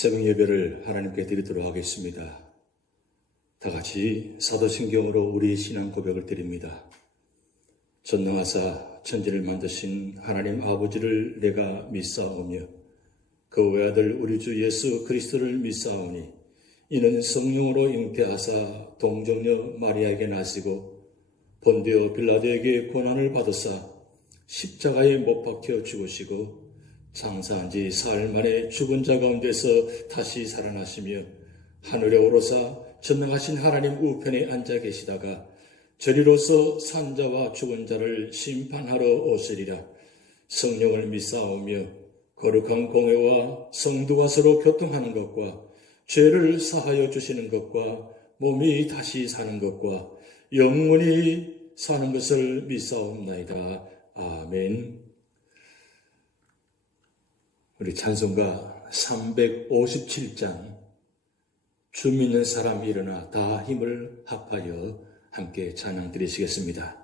새벽 예배를 하나님께 드리도록 하겠습니다. 다 같이 사도신경으로 우리의 신앙 고백을 드립니다. 전능하사 천지를 만드신 하나님 아버지를 내가 믿사오며 그 외아들 우리 주 예수 그리스도를 믿사오니 이는 성령으로 잉태하사 동정녀 마리아에게 나시고 본디오 빌라도에게 고난을 받으사 십자가에 못 박혀 죽으시고 장사한 지 사흘 만에 죽은 자 가운데서 다시 살아나시며 하늘에 오르사 전능하신 하나님 우편에 앉아 계시다가 저리로서 산자와 죽은 자를 심판하러 오시리라. 성령을 믿사오며 거룩한 공회와 성도가 서로 교통하는 것과 죄를 사하여 주시는 것과 몸이 다시 사는 것과 영원히 사는 것을 믿사옵나이다. 아멘. 우리 찬송가 357장 주 믿는 사람 일어나 다 힘을 합하여 함께 찬양 드리시겠습니다.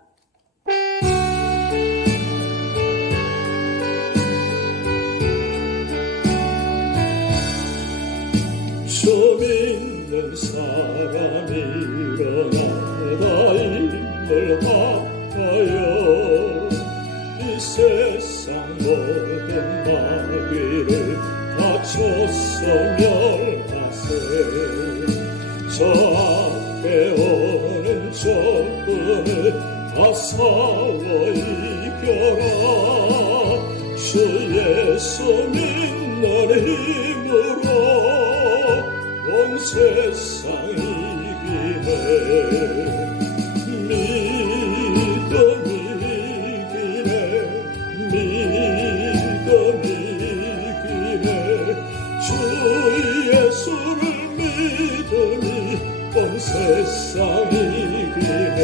주 믿는 사람 일어나 다 힘을 합하여 이 세상 모든 마귀를 다 쳤어 멸하세. 저 앞에 오는 적군을 다 싸워 이겨라. 주 예수 믿는 힘으로 온 세상 이기네. 세상 이기네.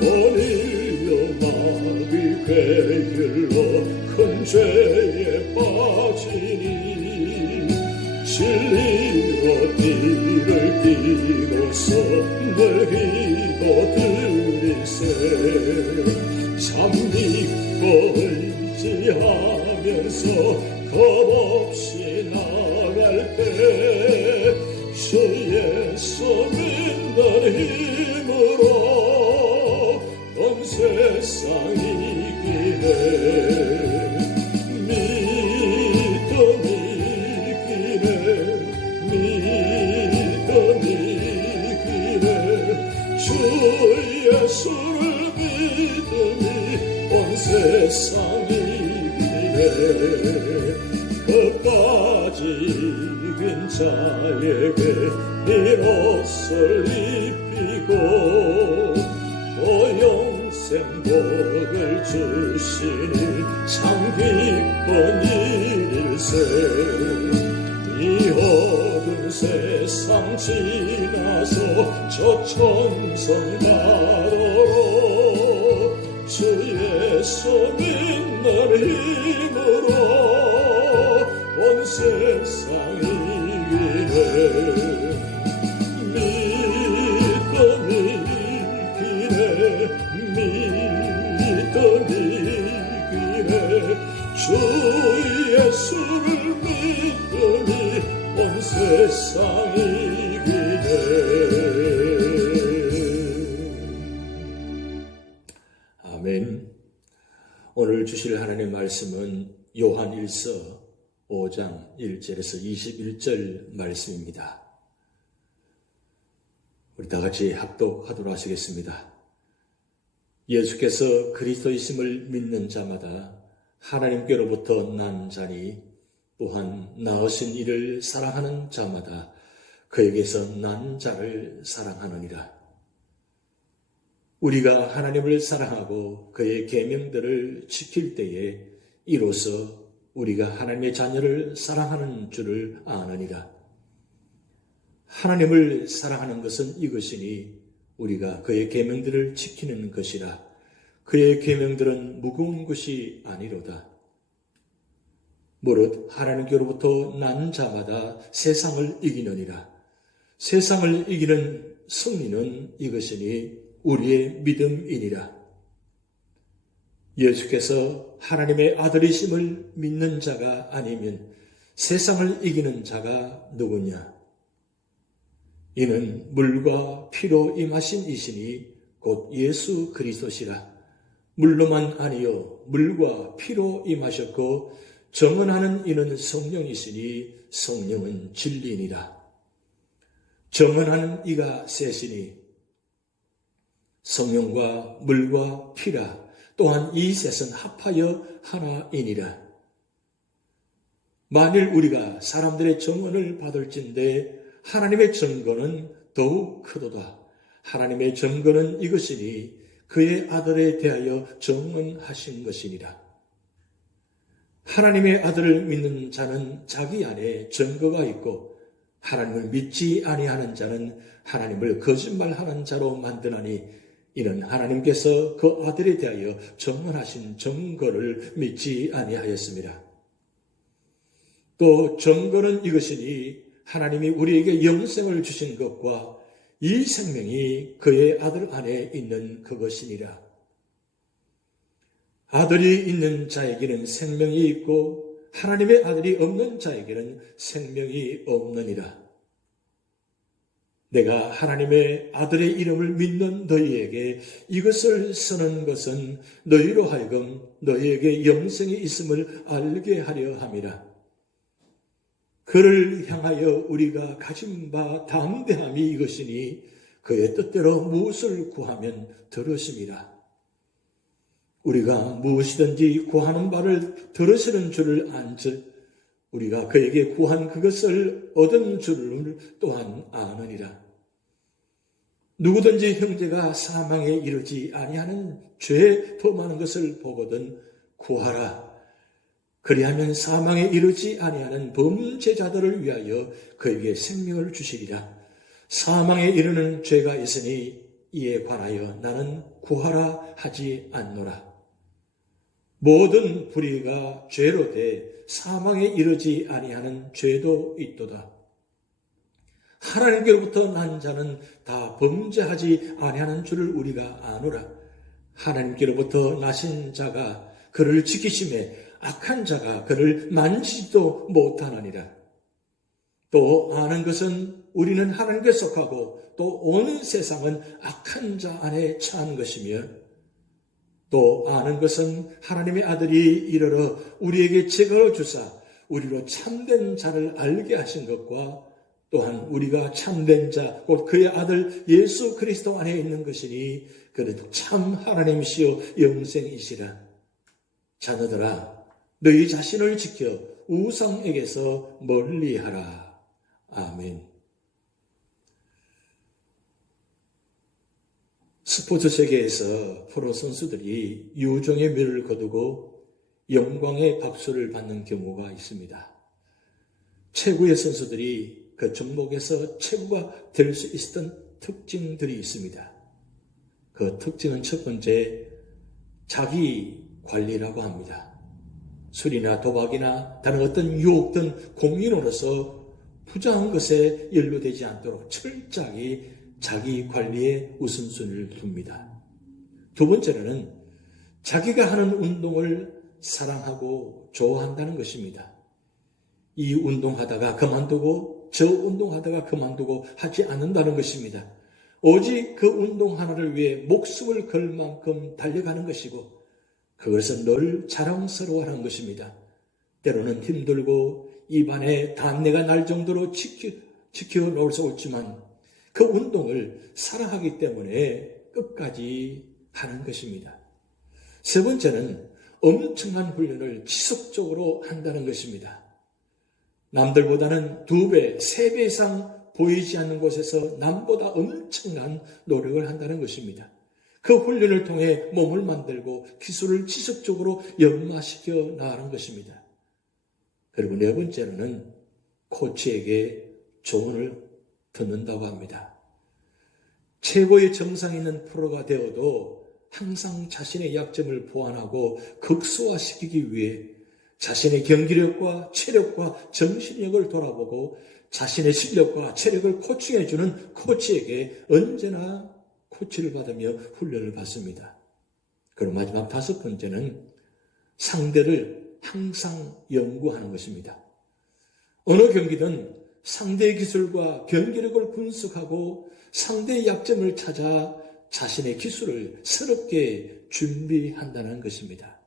오늘요 마귀 괴율로 큰 죄에 빠지니 진리로 띠를 띠고서 늘 기도 드리세. 참 믿고 의지하면서 겁없이 나갈 때 주 예수 믿는 힘으로 온 세상 이기네. 믿음 이기네. 주 예수를 믿으니 온 세상 이기네. 끝까지 이긴 자에게 이 옷을 입히고 또 영생 복을 주시니 참 기쁜 일일세. 이 어두운 세상 지나서 저 천성 바로로 주 예수 믿는 힘으로 온 세상 이기네. 믿음 이기네. 주 예수를 믿으니 온 세상 이기네. 아멘. 오늘 주실 하나님의 말씀은 요한 1서 5장 1절에서 21절 말씀입니다. 우리 다 같이 합독하도록 하시겠습니다. 예수께서 그리스도이심을 믿는 자마다 하나님께로부터 난 자니 또한 낳으신 이를 사랑하는 자마다 그에게서 난 자를 사랑하느니라. 우리가 하나님을 사랑하고 그의 계명들을 지킬 때에 이로써 우리가 하나님의 자녀를 사랑하는 줄을 아느니라. 하나님을 사랑하는 것은 이것이니 우리가 그의 계명들을 지키는 것이라. 그의 계명들은 무거운 것이 아니로다. 무릇 하나님께로부터 난 자마다 세상을 이기느니라. 세상을 이기는 승리는 이것이니 우리의 믿음이니라. 예수께서 하나님의 아들이심을 믿는 자가 아니면 세상을 이기는 자가 누구냐? 이는 물과 피로 임하신 이시니 곧 예수 그리스도시라. 물로만 아니요 물과 피로 임하셨고 정언하는 이는 성령이시니 성령은 진리니라. 정언하는 이가 셋이니 성령과 물과 피라. 또한 이 셋은 합하여 하나이니라. 만일 우리가 사람들의 정언을 받을진대 하나님의 증거는 더욱 크도다. 하나님의 증거는 이것이니 그의 아들에 대하여 정언하신 것이니라. 하나님의 아들을 믿는 자는 자기 안에 증거가 있고 하나님을 믿지 아니하는 자는 하나님을 거짓말하는 자로 만드나니 이는 하나님께서 그 아들에 대하여 정언하신 증거를 믿지 아니하였습니다. 또 증거는 이것이니 하나님이 우리에게 영생을 주신 것과 이 생명이 그의 아들 안에 있는 그것이니라. 아들이 있는 자에게는 생명이 있고 하나님의 아들이 없는 자에게는 생명이 없느니라. 내가 하나님의 아들의 이름을 믿는 너희에게 이것을 쓰는 것은 너희로 하여금 너희에게 영생이 있음을 알게 하려 함이라. 그를 향하여 우리가 가진 바 담대함이 이것이니 그의 뜻대로 무엇을 구하면 들으심이라. 우리가 무엇이든지 구하는 바를 들으시는 줄을 안즉 우리가 그에게 구한 그것을 얻은 줄을 또한 아느니라. 누구든지 형제가 사망에 이르지 아니하는 죄 더 많은 것을 보거든 구하라. 그리하면 사망에 이르지 아니하는 범죄자들을 위하여 그에게 생명을 주시리라. 사망에 이르는 죄가 있으니 이에 관하여 나는 구하라 하지 않노라. 모든 불의가 죄로 돼 사망에 이르지 아니하는 죄도 있도다. 하나님께로부터 난 자는 다 범죄하지 아니하는 줄을 우리가 아노라. 하나님께로부터 나신 자가 그를 지키심에 악한 자가 그를 만지지도 못하느니라. 또 아는 것은 우리는 하나님께 속하고 또 온 세상은 악한 자 안에 처한 것이며 또 아는 것은 하나님의 아들이 이르러 우리에게 제거를 주사 우리로 참된 자를 알게 하신 것과 또한 우리가 참된 자 곧 그의 아들 예수 그리스도 안에 있는 것이니 그는 참 하나님이시요 영생이시라. 자녀들아 너희 자신을 지켜 우상에게서 멀리하라. 아멘. 스포츠 세계에서 프로 선수들이 유종의 묘를 거두고 영광의 박수를 받는 경우가 있습니다. 최고의 선수들이 그 종목에서 최고가 될 수 있었던 특징들이 있습니다. 그 특징은 첫 번째, 자기 관리라고 합니다. 술이나 도박이나 다른 어떤 유혹든 공인으로서 부정한 것에 연루되지 않도록 철저하게 자기 관리에 우선순위를 둡니다. 두 번째로는 자기가 하는 운동을 사랑하고 좋아한다는 것입니다. 이 운동하다가 그만두고 저 운동하다가 그만두고 하지 않는다는 것입니다. 오직 그 운동 하나를 위해 목숨을 걸 만큼 달려가는 것이고 그것은 늘 자랑스러워하는 것입니다. 때로는 힘들고 입안에 단내가 날 정도로 지켜 놓을 수 없지만 그 운동을 사랑하기 때문에 끝까지 하는 것입니다. 세 번째는 엄청난 훈련을 지속적으로 한다는 것입니다. 남들보다는 2배, 3배 이상 보이지 않는 곳에서 남보다 엄청난 노력을 한다는 것입니다. 그 훈련을 통해 몸을 만들고 기술을 지속적으로 연마시켜 나가는 것입니다. 그리고 네 번째로는 코치에게 조언을 듣는다고 합니다. 최고의 정상에 있는 프로가 되어도 항상 자신의 약점을 보완하고 극소화시키기 위해 자신의 경기력과 체력과 정신력을 돌아보고 자신의 실력과 체력을 코칭해주는 코치에게 언제나 코치를 받으며 훈련을 받습니다. 그리고 마지막 5번째는 상대를 항상 연구하는 것입니다. 어느 경기든 상대의 기술과 경기력을 분석하고 상대의 약점을 찾아 자신의 기술을 새롭게 준비한다는 것입니다.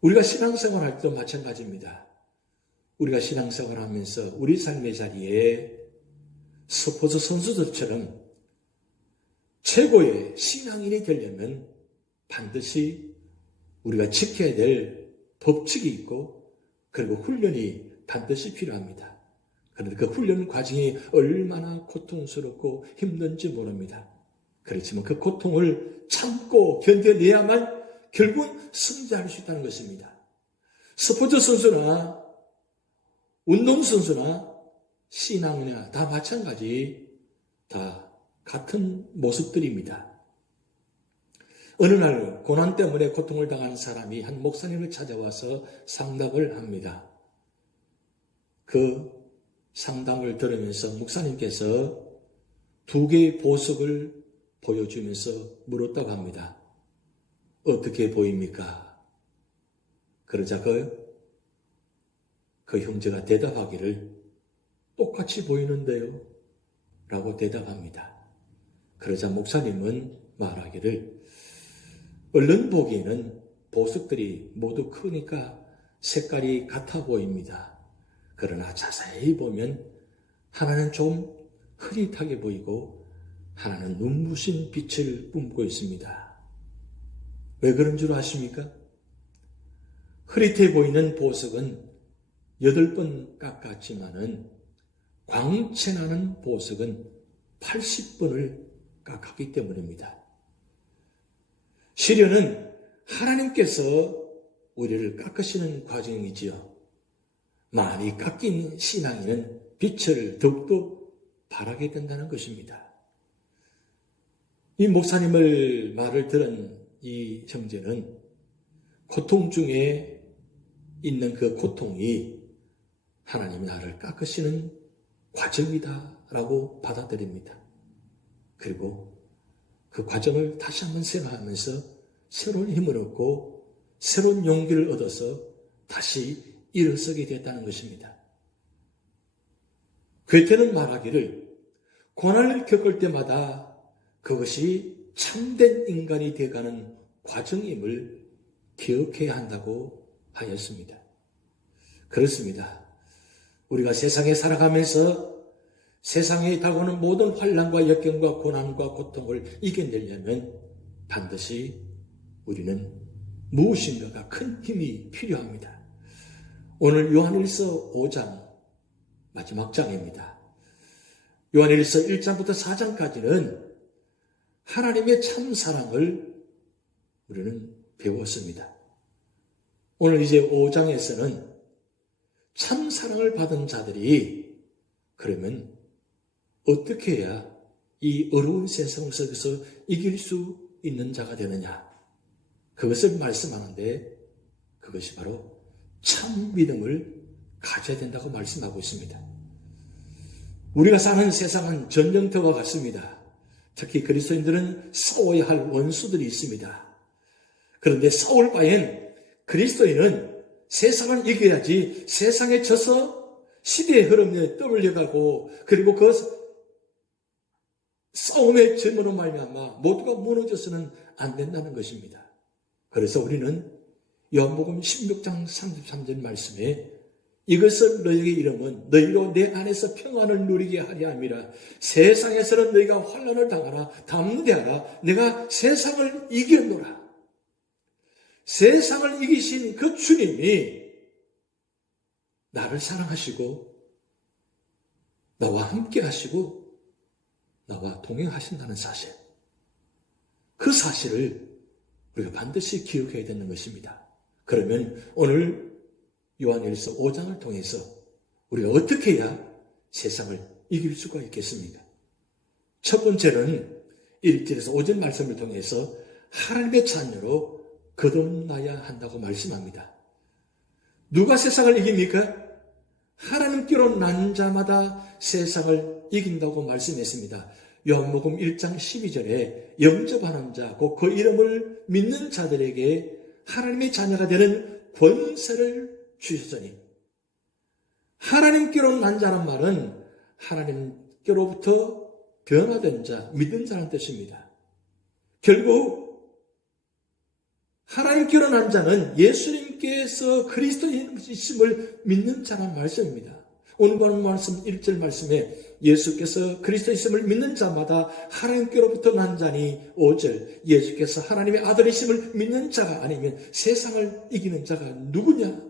우리가 신앙생활 할 때도 마찬가지입니다. 우리가 신앙생활 하면서 우리 삶의 자리에 스포츠 선수들처럼 최고의 신앙인이 되려면 반드시 우리가 지켜야 될 법칙이 있고 그리고 훈련이 반드시 필요합니다. 그런데 그 훈련 과정이 얼마나 고통스럽고 힘든지 모릅니다. 그렇지만 그 고통을 참고 견뎌내야만 결국은 승리할 수 있다는 것입니다. 스포츠 선수나 운동선수나 신앙이나 다 마찬가지, 다 같은 모습들입니다. 어느 날 고난 때문에 고통을 당하는 사람이 한 목사님을 찾아와서 상담을 합니다. 그 상담을 들으면서 목사님께서 2개의 보석을 보여주면서 물었다고 합니다. 어떻게 보입니까? 그러자 그 형제가 대답하기를 똑같이 보이는데요 라고 대답합니다. 그러자 목사님은 말하기를 얼른 보기에는 보석들이 모두 크니까 색깔이 같아 보입니다. 그러나 자세히 보면 하나는 좀 흐릿하게 보이고 하나는 눈부신 빛을 뿜고 있습니다. 왜 그런 줄 아십니까? 흐릿해 보이는 보석은 8번 깎았지만은 광채나는 보석은 80번을 깎았기 때문입니다. 시련은 하나님께서 우리를 깎으시는 과정이지요. 많이 깎인 신앙인은 빛을 더욱더 발하게 된다는 것입니다. 이 목사님을 말을 들은 이 형제는 고통 중에 있는 그 고통이 하나님이 나를 깎으시는 과정이다라고 받아들입니다. 그리고 그 과정을 다시 한번 생각하면서 새로운 힘을 얻고 새로운 용기를 얻어서 다시 일어서게 됐다는 것입니다. 괴테는 말하기를 고난을 겪을 때마다 그것이 참된 인간이 되어가는 과정임을 기억해야 한다고 하였습니다. 그렇습니다. 우리가 세상에 살아가면서 세상에 다가오는 모든 환난과 역경과 고난과 고통을 이겨내려면 반드시 우리는 무엇인가가 큰 힘이 필요합니다. 오늘 요한일서 5장 마지막 장입니다. 요한일서 1장부터 4장까지는 하나님의 참사랑을 우리는 배웠습니다. 오늘 이제 5장에서는 참사랑을 받은 자들이 그러면 어떻게 해야 이 어려운 세상 속에서 이길 수 있는 자가 되느냐, 그것을 말씀하는데 그것이 바로 참 믿음을 가져야 된다고 말씀하고 있습니다. 우리가 사는 세상은 전쟁터와 같습니다. 특히 그리스도인들은 싸워야 할 원수들이 있습니다. 그런데 싸울 바엔 그리스도인은 세상을 이겨야지 세상에 져서 시대의 흐름에 떠밀려가고 그리고 그 싸움의 질문으로 말미암아 모두가 무너져서는 안 된다는 것입니다. 그래서 우리는 요한복음 16장 33절 말씀에 이것을 너희에게 이름은 너희로 내 안에서 평안을 누리게 하려 함이라. 세상에서는 너희가 환난을 당하라. 담대하라. 내가 세상을 이겼노라. 세상을 이기신 그 주님이 나를 사랑하시고 나와 함께 하시고 나와 동행하신다는 사실, 그 사실을 우리가 반드시 기억해야 되는 것입니다. 그러면 오늘 요한일서 5장을 통해서 우리가 어떻게 해야 세상을 이길 수가 있겠습니까? 첫 번째는 1절에서 5절 말씀을 통해서 하나님의 자녀로 거듭나야 한다고 말씀합니다. 누가 세상을 이깁니까? 하나님께로 난 자마다 세상을 이긴다고 말씀했습니다. 요한복음 1장 12절에 영접하는 자, 곧 그 이름을 믿는 자들에게 하나님의 자녀가 되는 권세를 주셨으니 하나님께로 난 자란 말은 하나님께로부터 변화된 자, 믿은 자라는 뜻입니다. 결국 하나님께로 난 자는 예수님께서 그리스도이심을 믿는 자란 말씀입니다. 오늘 보는 말씀 1절 말씀에 예수께서 그리스도이심을 믿는 자마다 하나님께로부터 난 자니 5절 예수께서 하나님의 아들이심을 믿는 자가 아니면 세상을 이기는 자가 누구냐?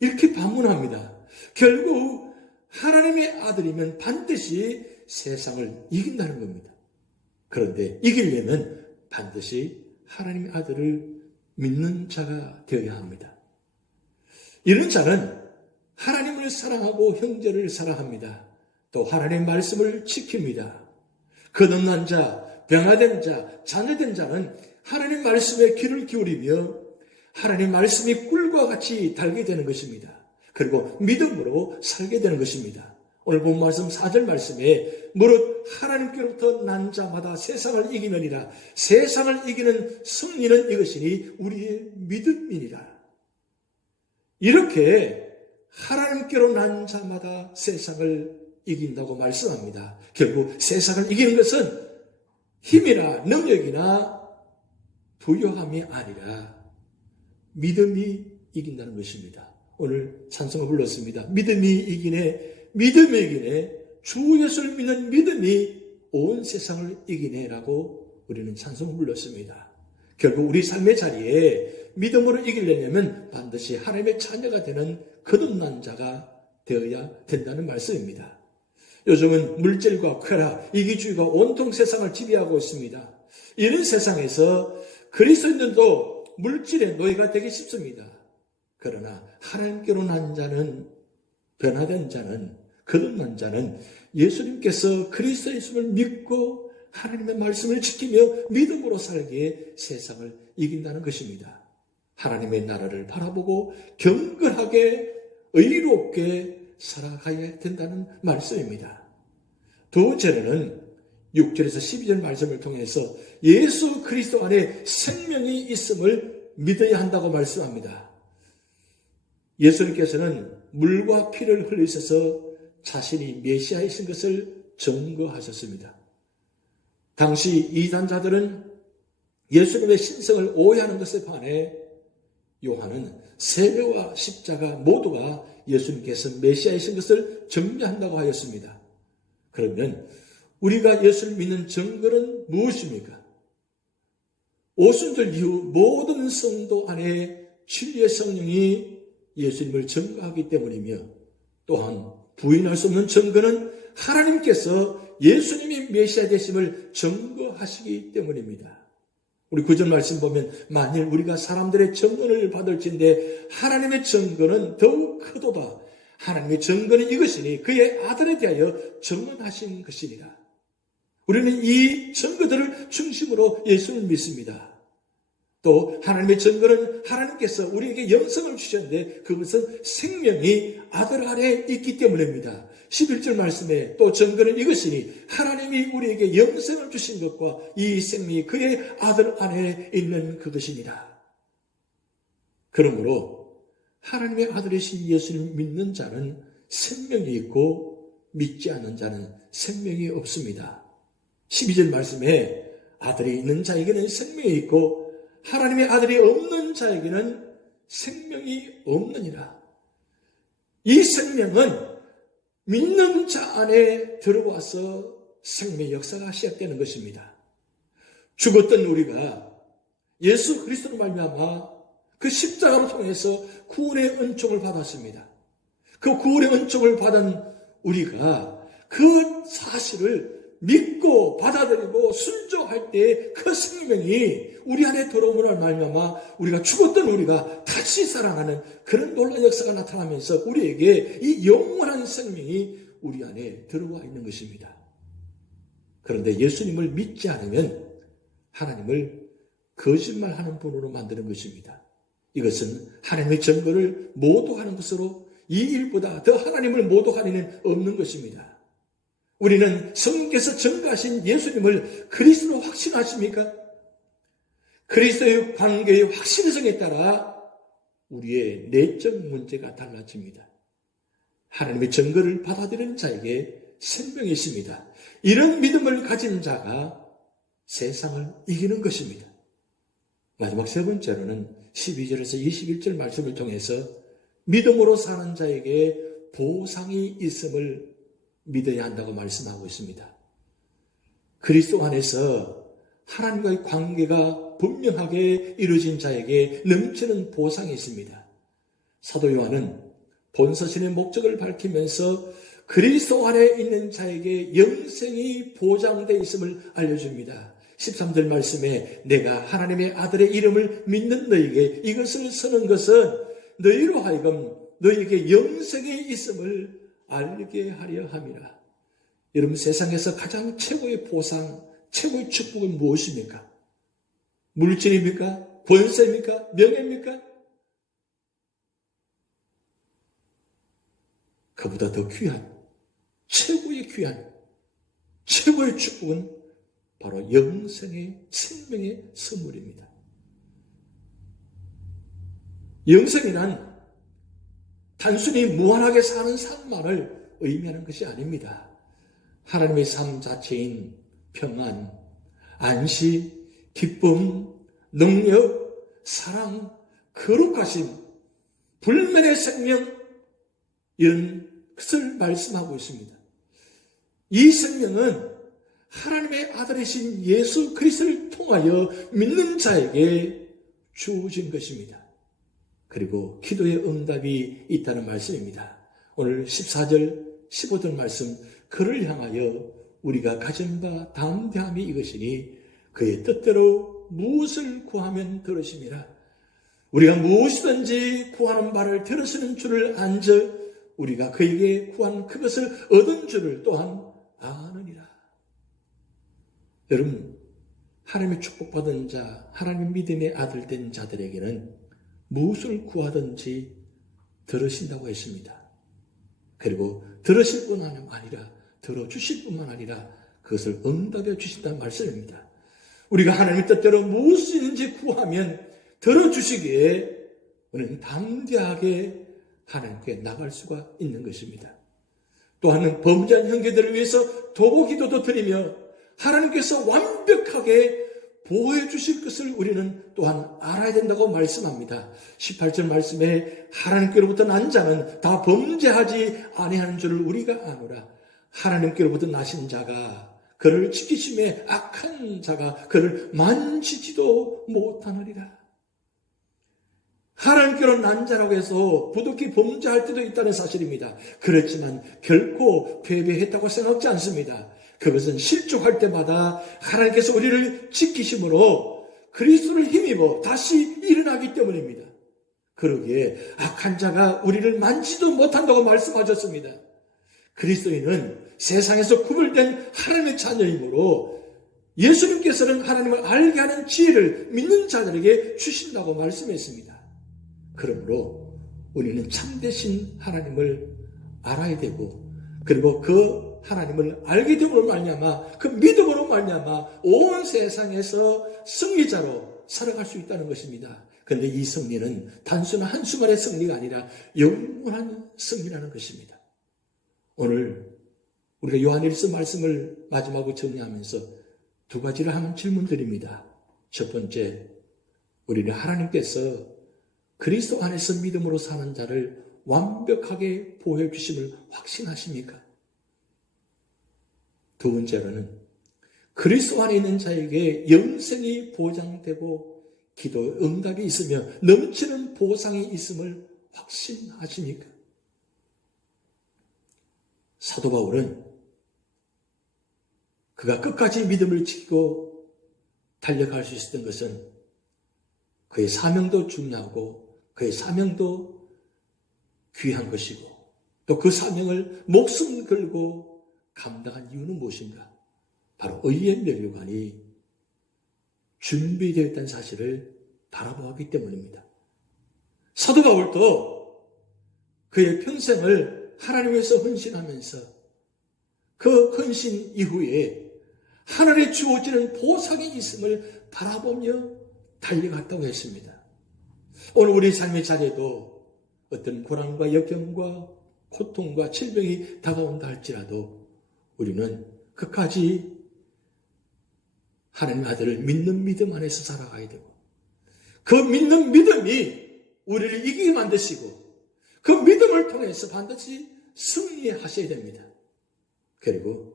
이렇게 반문합니다. 결국 하나님의 아들이면 반드시 세상을 이긴다는 겁니다. 그런데 이기려면 반드시 하나님의 아들을 믿는 자가 되어야 합니다. 이런 자는 하나님을 사랑하고 형제를 사랑합니다. 또 하나님의 말씀을 지킵니다. 거듭난 자, 변화된 자, 자녀된 자는 하나님 말씀에 귀를 기울이며 하나님 말씀이 꿀과 같이 달게 되는 것입니다. 그리고 믿음으로 살게 되는 것입니다. 오늘 본 말씀 4절 말씀에 무릇 하나님께로부터 난 자마다 세상을 이기느니라. 세상을 이기는 승리는 이것이니 우리의 믿음이니라. 이렇게 하나님께로 난 자마다 세상을 이긴다고 말씀합니다. 결국 세상을 이기는 것은 힘이나 능력이나 부요함이 아니라 믿음이 이긴다는 것입니다. 오늘 찬송을 불렀습니다. 믿음이 이기네, 믿음이 이기네, 주 예수를 믿는 믿음이 온 세상을 이기네라고 우리는 찬송을 불렀습니다. 결국 우리 삶의 자리에 믿음으로 이기려면 반드시 하나님의 자녀가 되는 거듭난 자가 되어야 된다는 말씀입니다. 요즘은 물질과 쾌락, 이기주의가 온통 세상을 지배하고 있습니다. 이런 세상에서 그리스도인들도 물질의 노예가 되기 쉽습니다. 그러나 하나님께로 난 자는, 변화된 자는, 거듭난 자는 예수님께서 그리스도이심을 믿고 하나님의 말씀을 지키며 믿음으로 살기에 세상을 이긴다는 것입니다. 하나님의 나라를 바라보고 경건하게 의롭게 살아가야 된다는 말씀입니다. 두 번째로는 6절에서 12절 말씀을 통해서 예수 그리스도 안에 생명이 있음을 믿어야 한다고 말씀합니다. 예수님께서는 물과 피를 흘리셔서 자신이 메시아이신 것을 증거하셨습니다. 당시 이단자들은 예수님의 신성을 오해하는 것에 반해 요한은 세례와 십자가 모두가 예수님께서 메시아이신 것을 증명한다고 하였습니다. 그러면 우리가 예수를 믿는 증거는 무엇입니까? 오순절 이후 모든 성도 안에 진리의 성령이 예수님을 증거하기 때문이며 또한 부인할 수 없는 증거는 하나님께서 예수님이 메시아 되심을 증거하시기 때문입니다. 우리 9절 말씀 보면 만일 우리가 사람들의 증언을 받을진대 하나님의 증거는 더욱 크도다. 하나님의 증거는 이것이니 그의 아들에 대하여 증언하신 것이니라. 우리는 이 증거들을 중심으로 예수를 믿습니다. 또 하나님의 증거는 하나님께서 우리에게 영생을 주셨는데 그것은 생명이 아들 안에 있기 때문입니다. 11절 말씀에 또 증거는 이것이니 하나님이 우리에게 영생을 주신 것과 이 생명이 그의 아들 안에 있는 그것이니라. 그러므로 하나님의 아들이신 예수를 믿는 자는 생명이 있고 믿지 않는 자는 생명이 없습니다. 12절 말씀에 아들이 있는 자에게는 생명이 있고 하나님의 아들이 없는 자에게는 생명이 없느니라. 이 생명은 믿는 자 안에 들어와서 생명의 역사가 시작되는 것입니다. 죽었던 우리가 예수 그리스도로 말미암아 그 십자가로 통해서 구원의 은총을 받았습니다. 그 구원의 은총을 받은 우리가 그 사실을 믿고 받아들이고 순종할 때 그 생명이 우리 안에 들어오므로 말미암아 우리가 죽었던 우리가 다시 살아나는 그런 놀라운 역사가 나타나면서 우리에게 이 영원한 생명이 우리 안에 들어와 있는 것입니다. 그런데 예수님을 믿지 않으면 하나님을 거짓말하는 분으로 만드는 것입니다. 이것은 하나님의 증거를 모독하는 것으로 이 일보다 더 하나님을 모독하는 일은 없는 것입니다. 우리는 성령께서 증거하신 예수님을 그리스도로 확신하십니까? 그리스도의 관계의 확신성에 따라 우리의 내적 문제가 달라집니다. 하나님의 증거를 받아들이는 자에게 생명이 있습니다. 이런 믿음을 가진 자가 세상을 이기는 것입니다. 마지막 세 번째로는 12절에서 21절 말씀을 통해서 믿음으로 사는 자에게 보상이 있음을 믿어야 한다고 말씀하고 있습니다. 그리스도 안에서 하나님과의 관계가 분명하게 이루어진 자에게 넘치는 보상이 있습니다. 사도 요한은 본서신의 목적을 밝히면서 그리스도 안에 있는 자에게 영생이 보장되어 있음을 알려줍니다. 13절 말씀에 내가 하나님의 아들의 이름을 믿는 너에게 이것을 쓰는 것은 너희로 하여금 너희에게 영생이 있음을 알게 하려 함이라. 여러분, 세상에서 가장 최고의 보상, 최고의 축복은 무엇입니까? 물질입니까? 권세입니까? 명예입니까? 그보다 더 귀한, 최고의 귀한, 최고의 축복은 바로 영생의 생명의 선물입니다. 영생이란 단순히 무한하게 사는 삶만을 의미하는 것이 아닙니다. 하나님의 삶 자체인 평안, 안식, 기쁨, 능력, 사랑, 거룩하심, 불멸의 생명, 이런 것을 말씀하고 있습니다. 이 생명은 하나님의 아들이신 예수 그리스도를 통하여 믿는 자에게 주어진 것입니다. 그리고 기도의 응답이 있다는 말씀입니다. 오늘 14절, 15절 말씀, 그를 향하여 우리가 가진 바 담대함이 이것이니 그의 뜻대로 무엇을 구하면 들으심이라. 우리가 무엇이든지 구하는 바를 들으시는 줄을 안저 우리가 그에게 구한 그것을 얻은 줄을 또한 아느니라. 여러분, 하나님의 축복받은 자, 하나님의 믿음의 아들 된 자들에게는 무엇을 구하든지 들으신다고 했습니다. 그리고 들으실 뿐만 아니라 들어주실 뿐만 아니라 그것을 응답해 주신다는 말씀입니다. 우리가 하나님의 뜻대로 무엇이든지 구하면 들어주시기에 우리는 담대하게 하나님께 나갈 수가 있는 것입니다. 또한 범죄한 형제들을 위해서 도고 기도도 드리며 하나님께서 완벽하게 보호해 주실 것을 우리는 또한 알아야 된다고 말씀합니다. 18절 말씀에 하나님께로부터 난 자는 다 범죄하지 아니하는 줄을 우리가 아노라. 하나님께로부터 나신 자가 그를 지키심에 악한 자가 그를 만지지도 못하느니라. 하나님께로 난 자라고 해서 부득이 범죄할 때도 있다는 사실입니다. 그렇지만 결코 패배했다고 생각하지 않습니다. 그것은 실족할 때마다 하나님께서 우리를 지키심으로 그리스도를 힘입어 다시 일어나기 때문입니다. 그러기에 악한 자가 우리를 만지도 못한다고 말씀하셨습니다. 그리스도인은 세상에서 구별된 하나님의 자녀이므로 예수님께서는 하나님을 알게 하는 지혜를 믿는 자들에게 주신다고 말씀했습니다. 그러므로 우리는 참되신 하나님을 알아야 되고, 그리고 그 하나님을 알게 됨으로 말미암아 그 믿음으로 말미암아 온 세상에서 승리자로 살아갈 수 있다는 것입니다. 그런데 이 승리는 단순한 한순간의 승리가 아니라 영원한 승리라는 것입니다. 오늘 우리가 요한일서 말씀을 마지막으로 정리하면서 두 가지를 한번 질문드립니다. 첫 번째, 우리는 하나님께서 그리스도 안에서 믿음으로 사는 자를 완벽하게 보호해 주심을 확신하십니까? 두 번째로는 그리스도 안에 있는 자에게 영생이 보장되고 기도 응답이 있으며 넘치는 보상이 있음을 확신하십니까? 사도 바울은 그가 끝까지 믿음을 지키고 달려갈 수 있었던 것은 그의 사명도 중요하고 그의 사명도 귀한 것이고 또 그 사명을 목숨 걸고 감당한 이유는 무엇인가? 바로 의의 면류관이 준비되어 있다는 사실을 바라보았기 때문입니다. 사도 바울도 그의 평생을 하나님 위해서 헌신하면서 그 헌신 이후에 하늘에 주어지는 보상이 있음을 바라보며 달려갔다고 했습니다. 오늘 우리 삶의 자리에도 어떤 고난과 역경과 고통과 질병이 다가온다 할지라도 우리는 끝까지 하나님의 아들을 믿는 믿음 안에서 살아가야 되고, 그 믿는 믿음이 우리를 이기게 만드시고, 그 믿음을 통해서 반드시 승리하셔야 됩니다. 그리고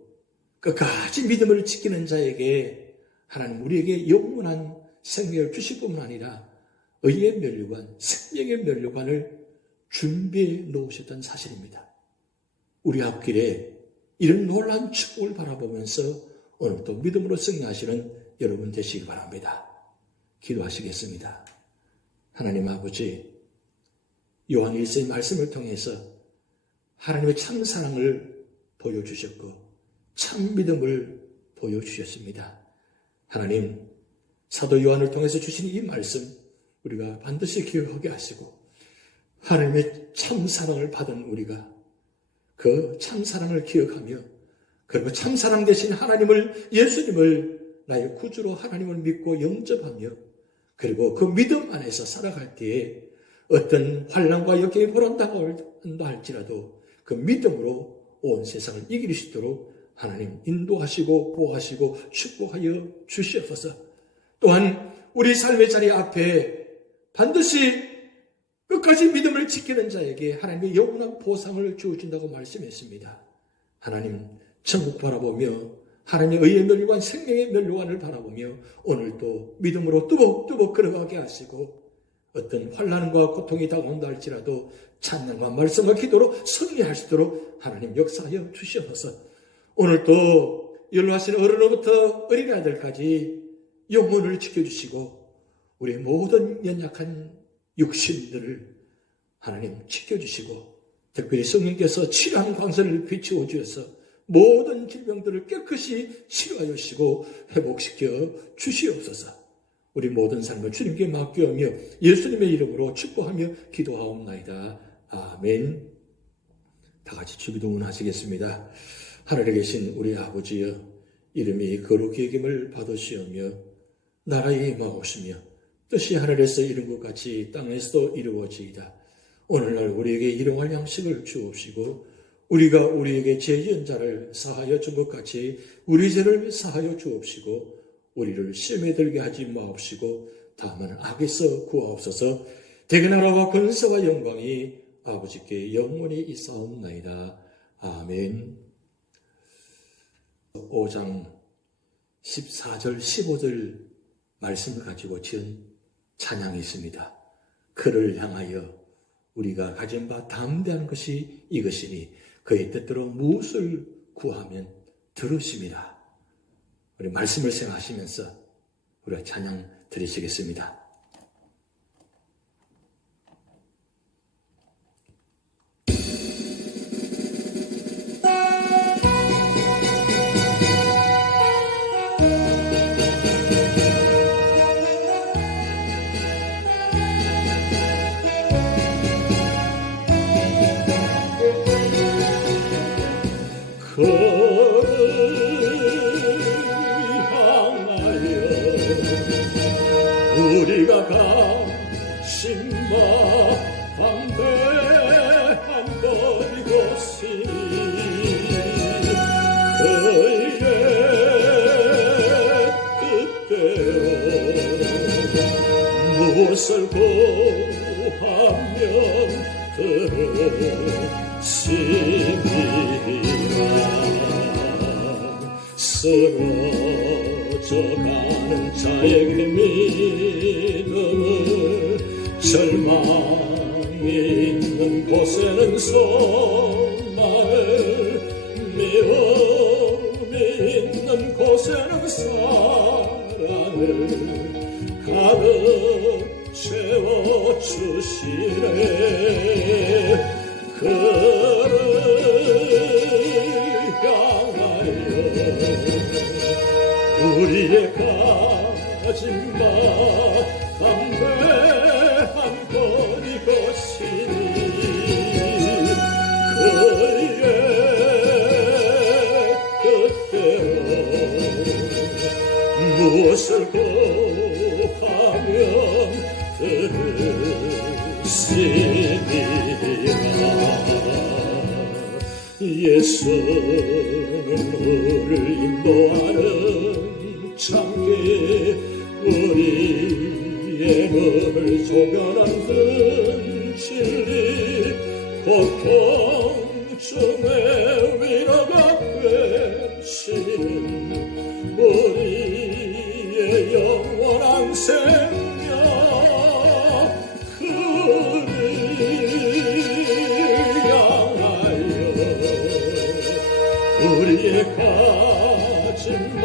끝까지 믿음을 지키는 자에게 하나님 우리에게 영원한 생명을 주실 뿐만 아니라 의의 면류관, 생명의 면류관을 준비해 놓으셨던 사실입니다. 우리 앞길에 이런 놀라운 축복을 바라보면서 오늘도 믿음으로 승리하시는 여러분 되시기 바랍니다. 기도하시겠습니다. 하나님 아버지, 요한 1서의 말씀을 통해서 하나님의 참 사랑을 보여주셨고 참 믿음을 보여주셨습니다. 하나님, 사도 요한을 통해서 주신 이 말씀 우리가 반드시 기억하게 하시고, 하나님의 참 사랑을 받은 우리가 그 참 사랑을 기억하며, 그리고 참 사랑 되신 하나님을, 예수님을 나의 구주로 하나님을 믿고 영접하며, 그리고 그 믿음 안에서 살아갈 때에 어떤 환난과 역경이 벌어진다 할지라도 그 믿음으로 온 세상을 이길 수 있도록 하나님 인도하시고 보호하시고 축복하여 주시옵소서. 또한 우리 삶의 자리 앞에 반드시 끝까지 믿음을 지키는 자에게 하나님의 영원한 보상을 주어준다고 말씀했습니다. 하나님, 천국 바라보며 하나님의 의의 면류관, 생명의 면류관을 바라보며 오늘도 믿음으로 뚜벅뚜벅 걸어가게 하시고, 어떤 환난과 고통이 다가온다 할지라도 찬양과 말씀과 기도로 승리할 수 있도록 하나님 역사하여 주시옵소서. 오늘도 연로하신 어른으로부터 어린아이들까지 영혼을 지켜주시고 우리의 모든 연약한 육신들을 하나님 지켜주시고, 특별히 성령께서 치료하는 광선을 비추어 주셔서 모든 질병들을 깨끗이 치료하여 주시고 회복시켜 주시옵소서. 우리 모든 삶을 주님께 맡겨오며 예수님의 이름으로 축복하며 기도하옵나이다. 아멘. 다 같이 주기도문 하시겠습니다. 하늘에 계신 우리 아버지여, 이름이 거룩히 여김을 받으시오며 나라에 임하옵시며 뜻이 하늘에서 이룬 것 같이 땅에서도 이루어지이다. 오늘날 우리에게 일용할 양식을 주옵시고, 우리가 우리에게 죄 지은 자를 사하여 준 것 같이 우리 죄를 사하여 주옵시고, 우리를 시험에 들게 하지 마옵시고 다만 악에서 구하옵소서. 대개 나라와 권세와 영광이 아버지께 영원히 있사옵나이다. 아멘. 5장 14절 15절 말씀을 가지고 지은 찬양이 있습니다. 그를 향하여 우리가 가진 바 담대한 것이 이것이니 그의 뜻대로 무엇을 구하면 들으심이라. 우리 말씀을 생각하시면서 우리가 찬양 드리시겠습니다. 우리가 가신 바 담대한 것이 그의 뜻대로 무엇을 구하면 들으시리라. 쓰러져가는 자에게 믿음을, 절망 있는 곳에는 소망을, 미움 있는 곳에는 사랑을 가득 채워주시네. 그를 향하여 우리의 가진 바 담대한 거리 것이니 그의 뜻대로 무엇을 구하면 들으시리라. 예수는 우리를 인도하는 참길, 우리의 눈을 조변하는 진리, 고통 중에 위로가 되시는 우리의 영원한 생명, 그를 향하여 우리의 가진 마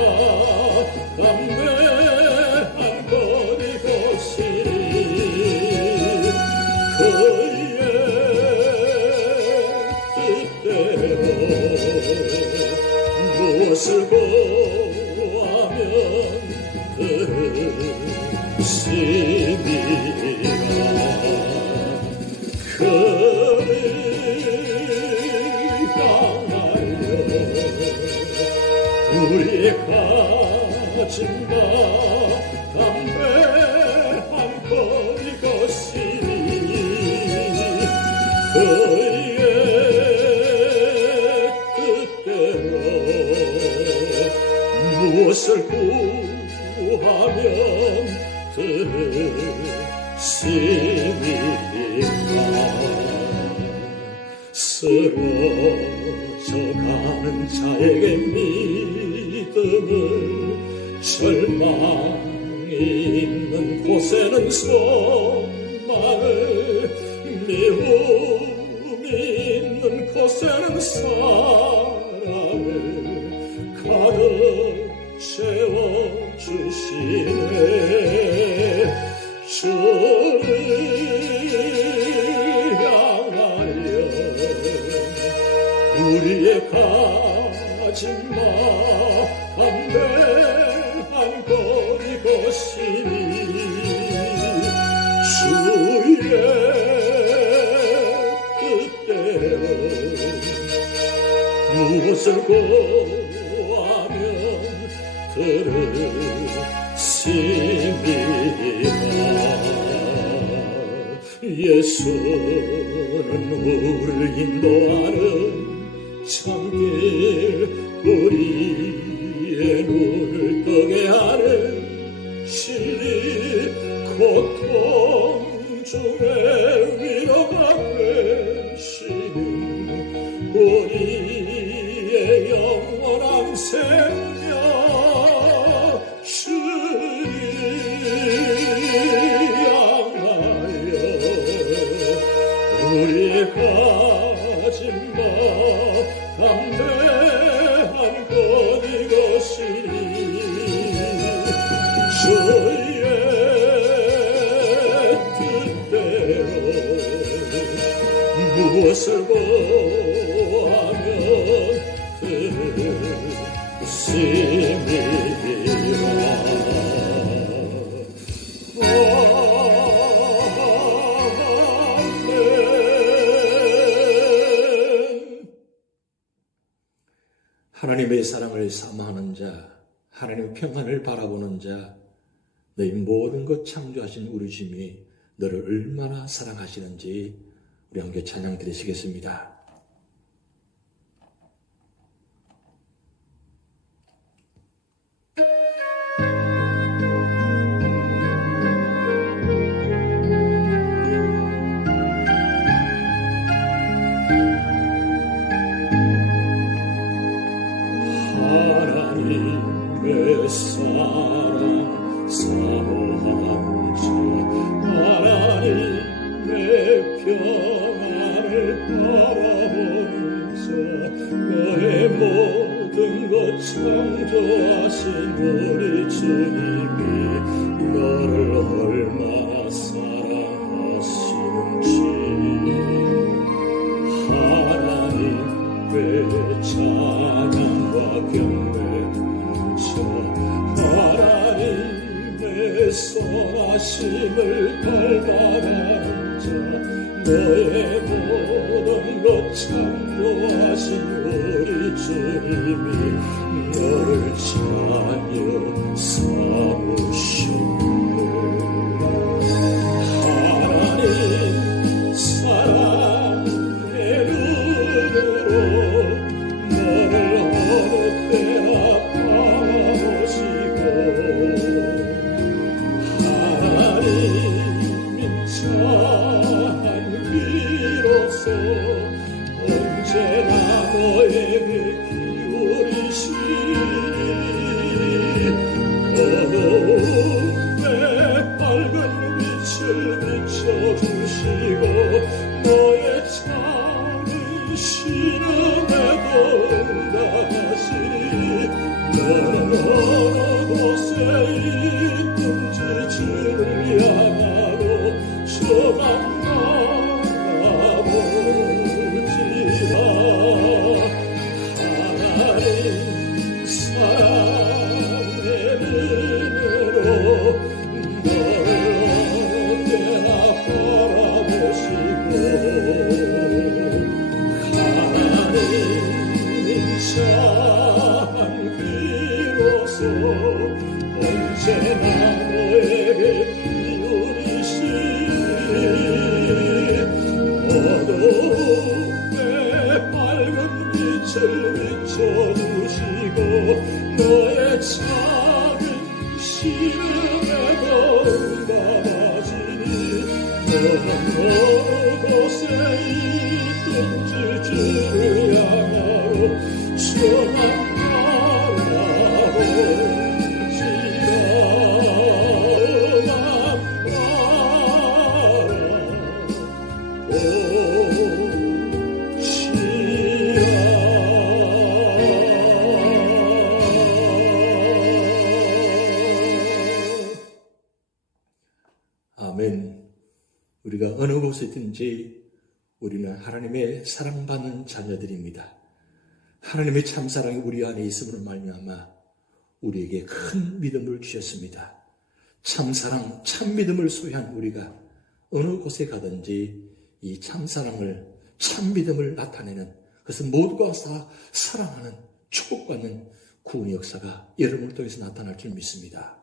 담대한 거리 것이니 그의 뜻대로 무엇을 구하면 들으심이라. 그를 향하여 우리의 가진 바 담대한 거리 것이니 그의 뜻대로 무엇을 구하면 들으시니까. 쓰러져가는 자에게 믿음을, 절망이 있는 곳에는 소망을, 미움이 있는 곳에는 사랑을 가득 채워주시네. 주를 향하여 우리의 가진 마 담대한 거리 것이니 주의 뜻대로 무엇을 구하면 들으시니까. 예수는 우리를 인도하는 참길, 우리의 눈을 뜨게 하는 진리, 고통 중에 위로가 되시는 우리의 영원한 생명, 주를 향하여 우리의 가진 바 담대한 거리 것이니 주의 뜻대로 무엇을 구하면 들으시니라. 하나님의 사랑을 사모하는 자, 하나님의 평안을 바라보는 자, 너희 모든 것 창조하신 우리 주님이 너를 얼마나 사랑하시는지 우리 함께 찬양 드리시겠습니다. 하나님의 사랑 사모하는 자, 하나님의 평안을 바라보는 자, 너의 모든 것 창조하신 우리 주님이 너를 얼마나 사랑하시는지 하나님의 찬양과 경배하는 자, 하나님의 선하심을 닮아가는 자, 너의 모든 것 창조하신 우리 주님이 너를 자녀 삼으시네. 하나님 사랑의 눈으로 주시고 너의 작은 시름에도 응답하시니 너는 어느 곳에 있든지 주를 향하고 소망 바라볼지라. 하나님 사랑의 눈으로 너를 언제나 바라보시고 하나님 인자한 비로소 언제나 너에게 기울이시니 어둠에 밝은 빛을 비춰주시고 너의 작은 시름에도 응답하시니 너는 어느 곳에 있든지 주를 향하여 소망 바라볼지라. 아멘. 우리가 어느 곳에 있든지 우리는 하나님의 사랑받는 자녀들입니다. 하나님의 참사랑이 우리 안에 있음으로 말미암아 우리에게 큰 믿음을 주셨습니다. 참사랑, 참믿음을 소유한 우리가 어느 곳에 가든지 이 참사랑을, 참믿음을 나타내는, 그것은 모두가 다 사랑하는, 축복받는 구원의 역사가 여러분을 통해서 나타날 줄 믿습니다.